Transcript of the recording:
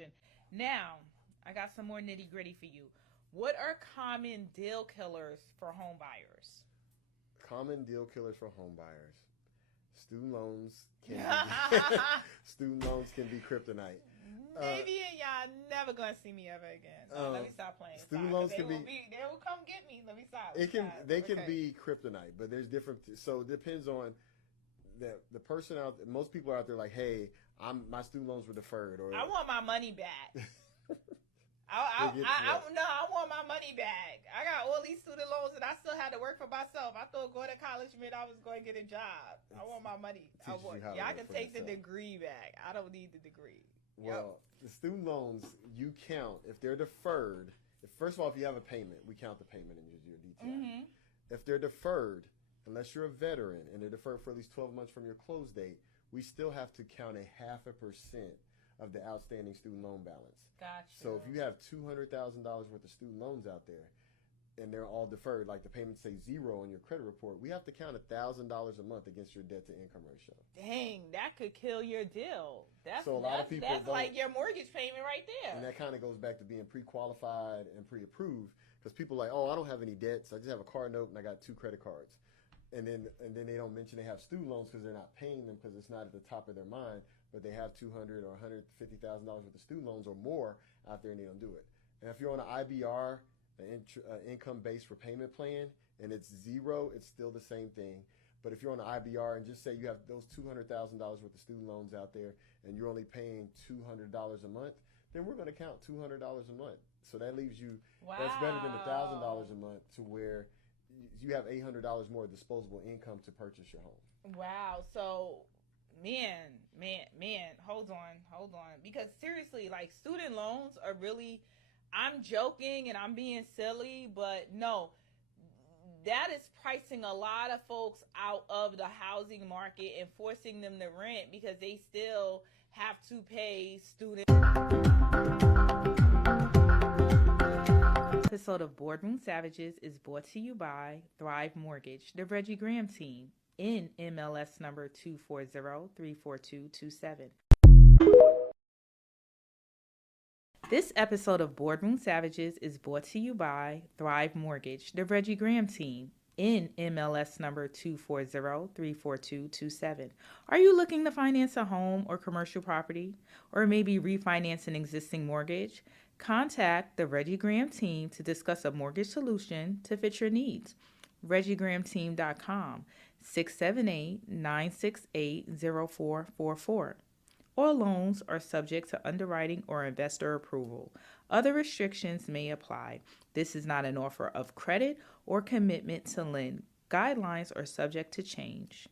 question. Now, I got some more nitty gritty for you. What are common deal killers for home buyers? Common deal killers for home buyers. Student loans can be, student loans can be kryptonite. Maybe y'all never gonna see me ever again. No, let me stop playing. Student loans can be. They will come get me. Let me stop. They can be kryptonite, but there's different. So it depends on the person out. Most people are out there like, hey, my student loans were deferred, or I want my money back. I want my money back. I got all these student loans and I still had to work for myself. I thought going to college meant I was going to get a job. I want my money. Y'all can take the degree back. I don't need the degree. Well, the student loans, you count if they're deferred. First of all, if you have a payment, we count the payment in your DTI. Mm-hmm. If they're deferred, unless you're a veteran and they're deferred for at least 12 months from your close date, we still have to count 0.5% of the outstanding student loan balance. Gotcha. So if you have $200,000 worth of student loans out there and they're all deferred, like the payments say 0 on your credit report, we have to count $1,000 a month against your debt to income ratio. Dang, that could kill your deal. That's like your mortgage payment right there. And that kind of goes back to being pre-qualified and pre-approved, because people are like, oh, I don't have any debts. I just have a car note and I got 2 credit cards. And then they don't mention they have student loans because they're not paying them because it's not at the top of their mind, but they have $200,000 or $150,000 worth of student loans or more out there and they don't do it. And if you're on an IBR, an income-based repayment plan, and it's 0, it's still the same thing. But if you're on an IBR and just say you have those $200,000 worth of student loans out there and you're only paying $200 a month, then we're going to count $200 a month. So that leaves you, that's better than $1,000 a month, to where you have $800 more disposable income to purchase your home. Wow. So, man, hold on. Because seriously, like, student loans are really, I'm joking and I'm being silly, but no, that is pricing a lot of folks out of the housing market and forcing them to rent because they still have to pay student. Episode of Boardroom Savages is brought to you by Thrive Mortgage, the Reggie Graham team, in MLS number 240-34227. This episode of Boardroom Savages is brought to you by Thrive Mortgage, the Reggie Graham team, in MLS number 240-34227. Are you looking to finance a home or commercial property, or maybe refinance an existing mortgage? Contact the Reggie Graham team to discuss a mortgage solution to fit your needs. ReggieGrahamTeam.com, 678-968-0444. All loans are subject to underwriting or investor approval. Other restrictions may apply. This is not an offer of credit or commitment to lend. Guidelines are subject to change.